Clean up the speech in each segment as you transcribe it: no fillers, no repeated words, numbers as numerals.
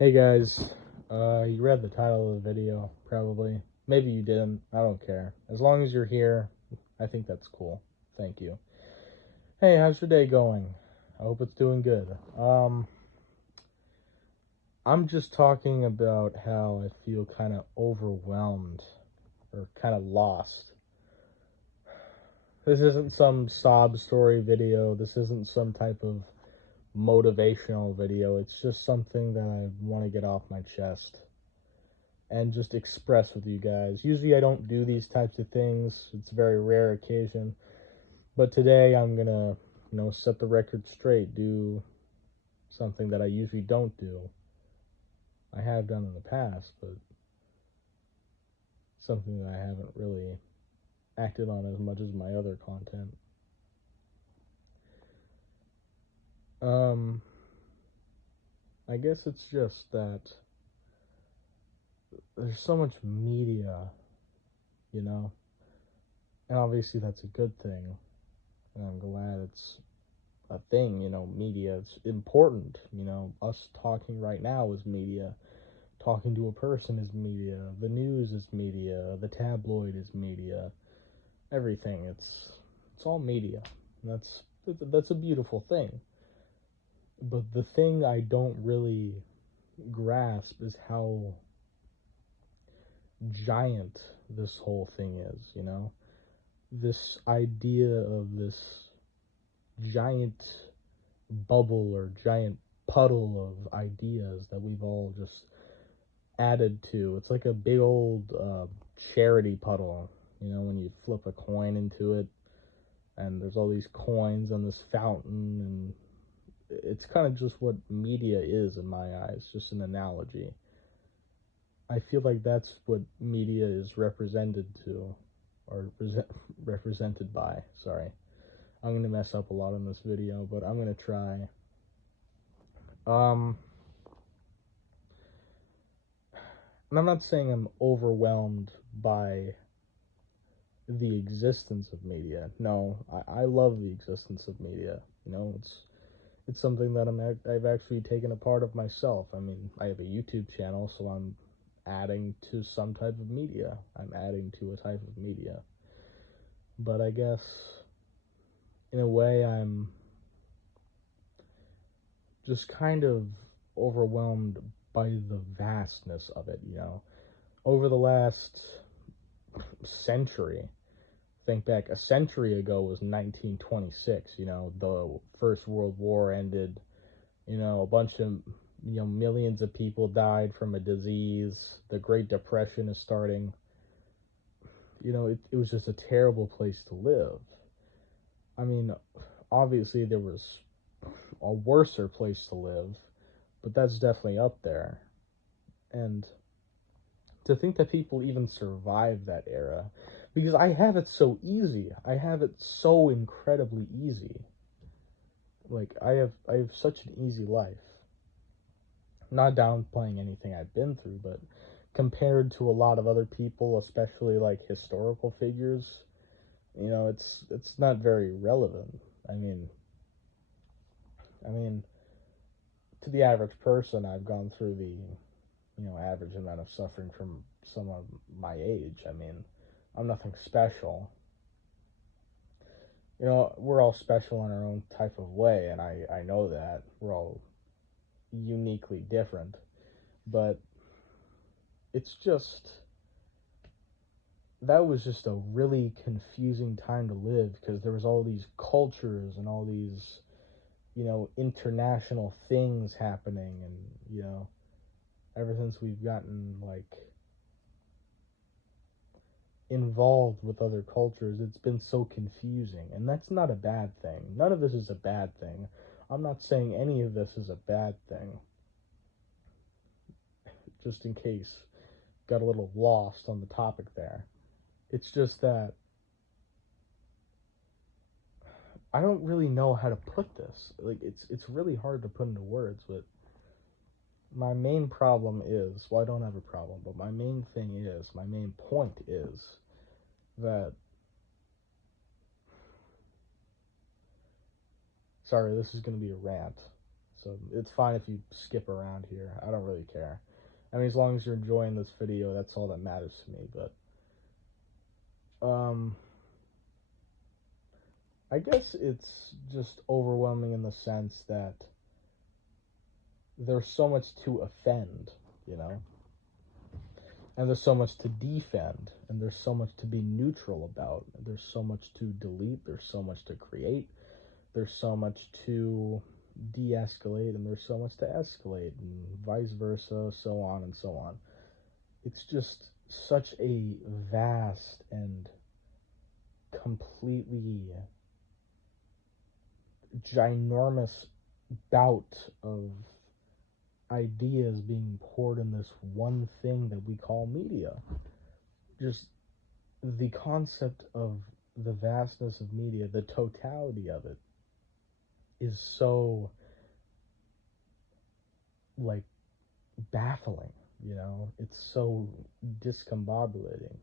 Hey guys, you read the title of the video, probably. Maybe you didn't, I don't care. As long as you're here, I think that's cool. Thank you. Hey, how's your day going? I hope it's doing good. I'm just talking about how I feel kind of overwhelmed or kind of lost. This isn't some sob story video, this isn't some type of motivational video, it's just something that I want to get off my chest and just express with you guys. Usually I don't do these types of things. It's a very rare occasion. But today I'm going to, set the record straight, do something that I usually don't do. I have done in the past, but something that I haven't really acted on as much as my other content. Um I guess it's just that there's so much media, you know. And obviously that's a good thing. And I'm glad it's a thing, media is important. Us talking right now is media. Talking to a person is media. The news is media. The tabloid is media. Everything. It's all media. That's a beautiful thing. But the thing I don't really grasp is how giant this whole thing is. This idea of this giant bubble or giant puddle of ideas that we've all just added to. It's like a big old charity puddle, when you flip a coin into it, and there's all these coins on this fountain, and it's kind of just what media is in my eyes, just an analogy. I feel like that's what media is represented to, or represented by. Sorry. I'm going to mess up a lot in this video, but I'm going to try. Um, and I'm not saying I'm overwhelmed by the existence of media. No, I love the existence of media. It's something that I've actually taken a part of myself. I mean, I have a YouTube channel, so I'm adding to some type of media. I'm adding to a type of media. But I guess in a way I'm just kind of overwhelmed by the vastness of it. Over the last century, think back, a century ago was 1926. The First World War ended. A bunch of millions of people died from a disease. The Great Depression is starting. It was just a terrible place to live. I mean, obviously there was a worser place to live, but that's definitely up there. And to think that people even survived that era, because I have it so easy. I have it so incredibly easy. Like I have such an easy life. Not downplaying anything I've been through, but compared to a lot of other people, especially like historical figures, it's not very relevant. I mean, I mean, to the average person, I've gone through the average amount of suffering from someone my age. I mean, I'm nothing special. We're all special in our own type of way, and I know that we're all uniquely different, but it's just that was just a really confusing time to live because there was all these cultures and all these international things happening, and ever since we've gotten like involved with other cultures, it's been so confusing, and that's not a bad thing. None of this is a bad thing. I'm not saying any of this is a bad thing. Just in case got a little lost on the topic there. It's just that I don't really know how to put this. Like it's really hard to put into words, but my main problem is, well, I don't have a problem, but my main thing is, my main point is that, sorry, this is going to be a rant. So it's fine if you skip around here. I don't really care. I mean, as long as you're enjoying this video, that's all that matters to me. But I guess it's just overwhelming in the sense that there's so much to offend, you know, and there's so much to defend, and there's so much to be neutral about. There's so much to delete. There's so much to create. There's so much to de-escalate, and there's so much to escalate, and vice versa, so on and so on. It's just such a vast and completely ginormous bout of ideas being poured in this one thing that we call media. Just the concept of the vastness of media, the totality of it, is so, like, baffling. It's so discombobulating.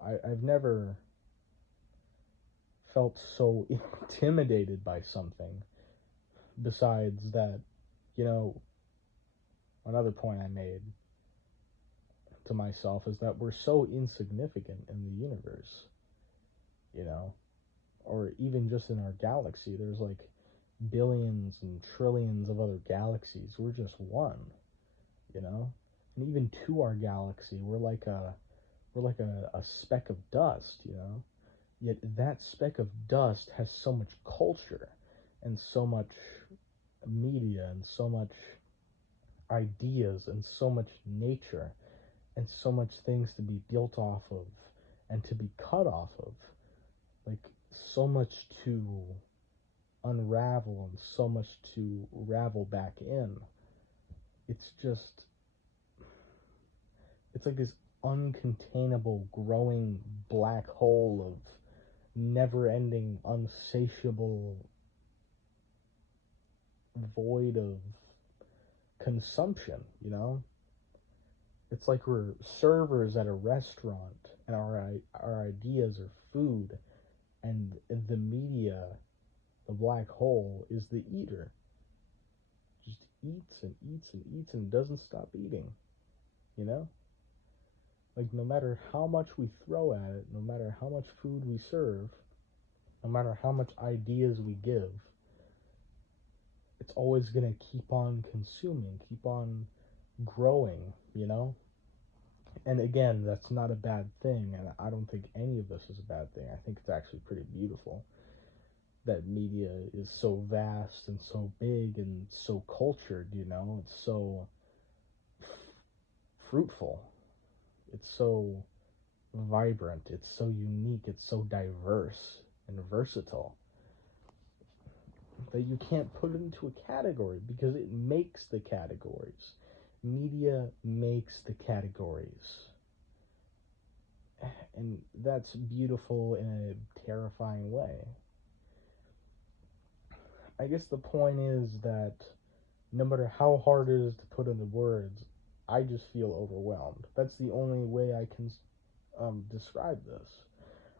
I've never felt so intimidated by something besides that, you know, another point I made to myself is that we're so insignificant in the universe, you know, or even just in our galaxy. There's like billions and trillions of other galaxies. We're just one. And even to our galaxy, we're like a speck of dust. Yet that speck of dust has so much culture and so much media and so much ideas and so much nature and so much things to be built off of and to be cut off of. Like, so much to unravel and so much to ravel back in. It's just, it's like this uncontainable, growing black hole of never ending, unsatiable void of consumption. It's like we're servers at a restaurant, and our ideas are food, and the media, the black hole, is the eater. Just eats and eats and eats and doesn't stop eating. You know, like, no matter how much we throw at it, no matter how much food we serve, no matter how much ideas we give, it's always gonna keep on consuming, keep on growing. And again, that's not a bad thing, and I don't think any of this is a bad thing. I think it's actually pretty beautiful that media is so vast and so big and so cultured. It's so fruitful, it's so vibrant, it's so unique, it's so diverse and versatile that you can't put it into a category because it makes the categories. Media makes the categories. And that's beautiful in a terrifying way. I guess the point is that no matter how hard it is to put into words, I just feel overwhelmed. That's the only way I can describe this.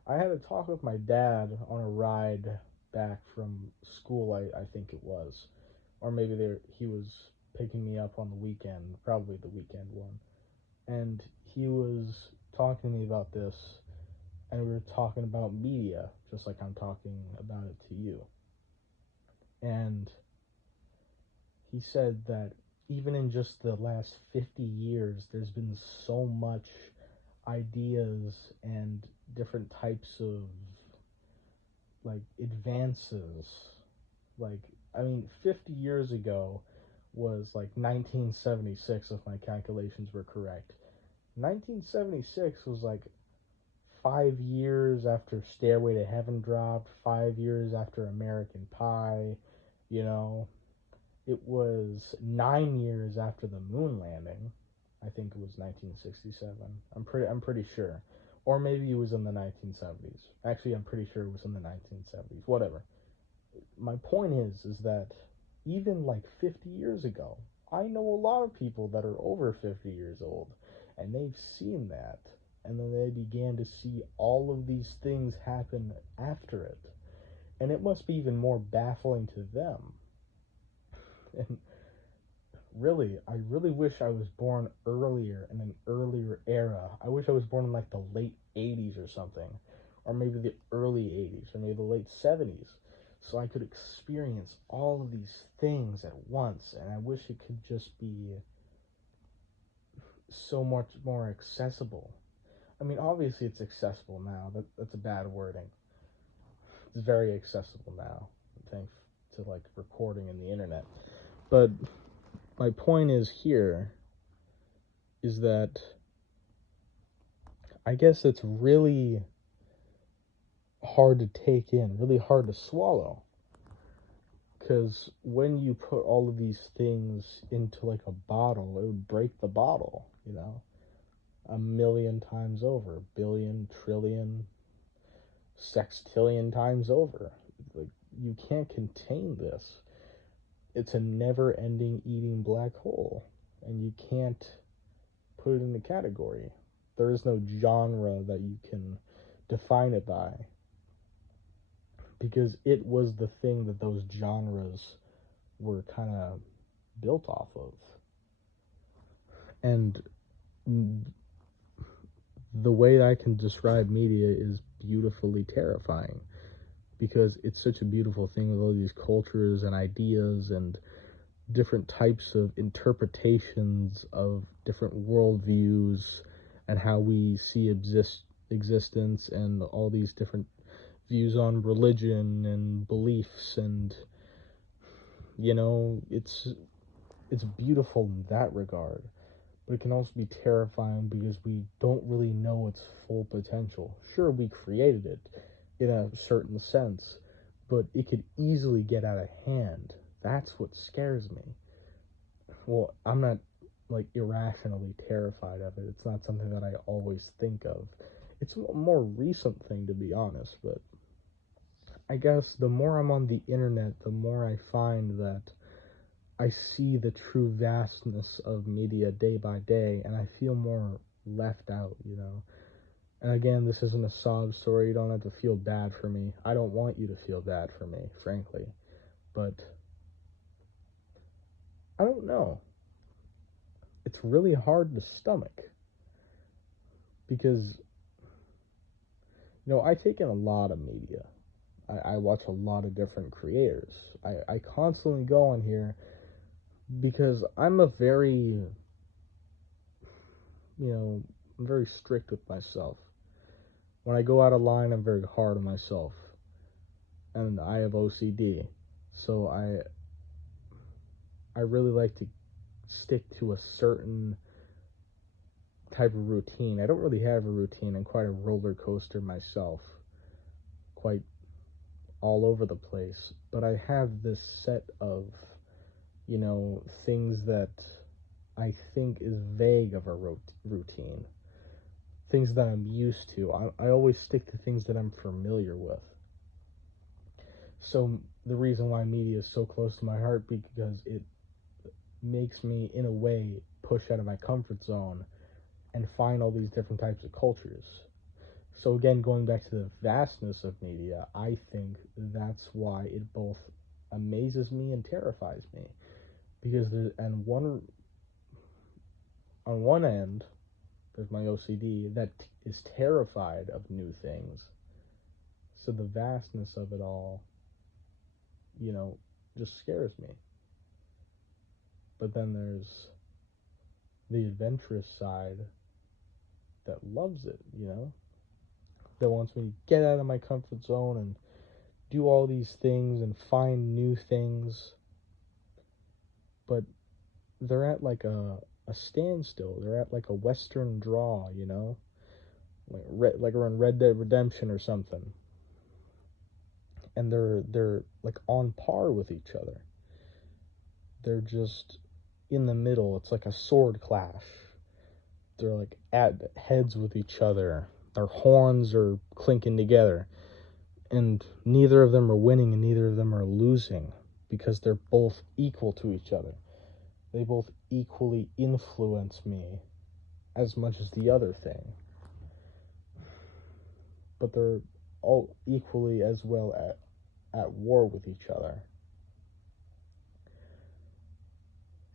I had a talk with my dad on a ride back from school, I think it was. Or maybe he was picking me up on the weekend, probably the weekend one. And he was talking to me about this, and we were talking about media, just like I'm talking about it to you. And he said that even in just the last 50 years, there's been so much ideas and different types of, like, advances. Like, I mean, 50 years ago was like 1976, if my calculations were correct. 1976 was like 5 years after Stairway to Heaven dropped, 5 years after American Pie. You know, it was 9 years after the moon landing. I think it was 1967. I'm pretty sure, or maybe it was in the 1970s. Actually, I'm pretty sure it was in the 1970s. Whatever. My point is that even like 50 years ago, I know a lot of people that are over 50 years old, and they've seen that, and then they began to see all of these things happen after it, and it must be even more baffling to them. And really, I really wish I was born earlier in an earlier era. I wish I was born in like the late 80s or something, or maybe the early 80s, or maybe the late 70s, so I could experience all of these things at once. And I wish it could just be so much more accessible. I mean, obviously it's accessible now. That's a bad wording. It's very accessible now, thanks to like recording and the internet. But my point is here is that I guess it's really hard to take in, really hard to swallow. Because when you put all of these things into like a bottle, it would break the bottle, a million times over, billion, trillion, sextillion times over. Like, you can't contain this. It's a never ending eating black hole, and you can't put it in a category. There is no genre that you can define it by, because it was the thing that those genres were kind of built off of. And the way I can describe media is beautifully terrifying, because it's such a beautiful thing with all these cultures and ideas and different types of interpretations of different worldviews and how we see existence, and all these different views on religion and beliefs. And it's beautiful in that regard, but it can also be terrifying because we don't really know its full potential. Sure, we created it in a certain sense, but it could easily get out of hand. That's what scares me. Well, I'm not like irrationally terrified of it. It's not something that I always think of. It's a more recent thing, to be honest, but I guess the more I'm on the internet, the more I find that I see the true vastness of media day by day, and I feel more left out. And again, this isn't a sob story. You don't have to feel bad for me. I don't want you to feel bad for me, frankly. But I don't know. It's really hard to stomach because, I take in a lot of media. I watch a lot of different creators. I constantly go on here because I'm I'm very strict with myself. When I go out of line, I'm very hard on myself. And I have OCD. So I really like to stick to a certain type of routine. I don't really have a routine. I'm quite a roller coaster myself. Quite all over the place. But I have this set of, things that I think is vague of a routine. Things that I'm used to. I always stick to things that I'm familiar with. So the reason why media is so close to my heart, because it makes me, in a way, push out of my comfort zone and find all these different types of cultures. So again, going back to the vastness of media, I think that's why it both amazes me and terrifies me. Because on one end, there's my OCD that is terrified of new things. So the vastness of it all, just scares me. But then there's the adventurous side that loves it, that wants me to get out of my comfort zone and do all these things and find new things. But they're at like a standstill. They're at like a Western draw, like around Red Dead Redemption or something. And they're like on par with each other. They're just in the middle. It's like a sword clash. They're like at heads with each other. Their horns are clinking together. And neither of them are winning and neither of them are losing, because they're both equal to each other. They both equally influence me as much as the other thing. But they're all equally as well at war with each other.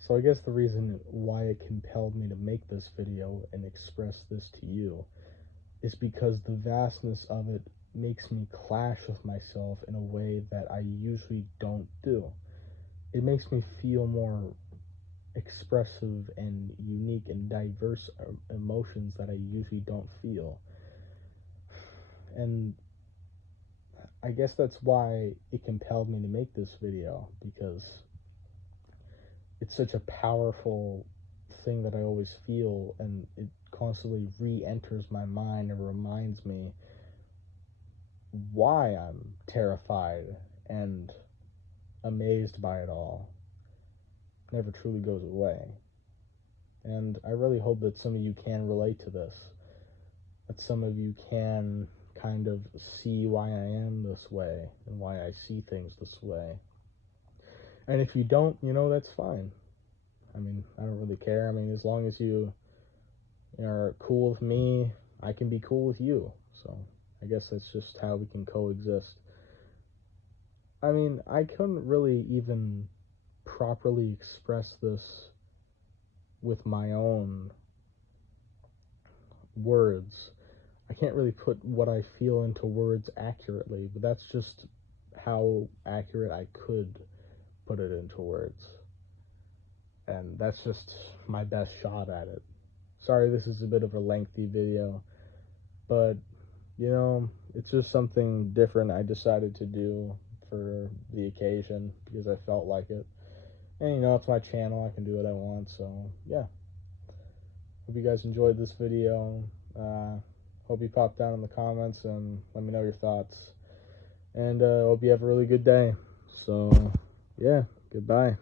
So I guess the reason why it compelled me to make this video and express this to you is because the vastness of it makes me clash with myself in a way that I usually don't do. It makes me feel more expressive and unique and diverse emotions that I usually don't feel. And I guess that's why it compelled me to make this video, because it's such a powerful thing that I always feel, and it constantly re-enters my mind and reminds me why I'm terrified and amazed by it all. It never truly goes away. And I really hope that some of you can relate to this, that some of you can kind of see why I am this way and why I see things this way. And if you don't, that's fine. I mean, I don't really care. I mean, as long as you are cool with me, I can be cool with you. So I guess that's just how we can coexist. I mean, I couldn't really even properly express this with my own words. I can't really put what I feel into words accurately, but that's just how accurate I could put it into words. And that's just my best shot at it. Sorry, this is a bit of a lengthy video, but it's just something different I decided to do for the occasion because I felt like it. And it's my channel, I can do what I want, so yeah. Hope you guys enjoyed this video. Hope you pop down in the comments and let me know your thoughts. And hope you have a really good day. So, yeah, goodbye.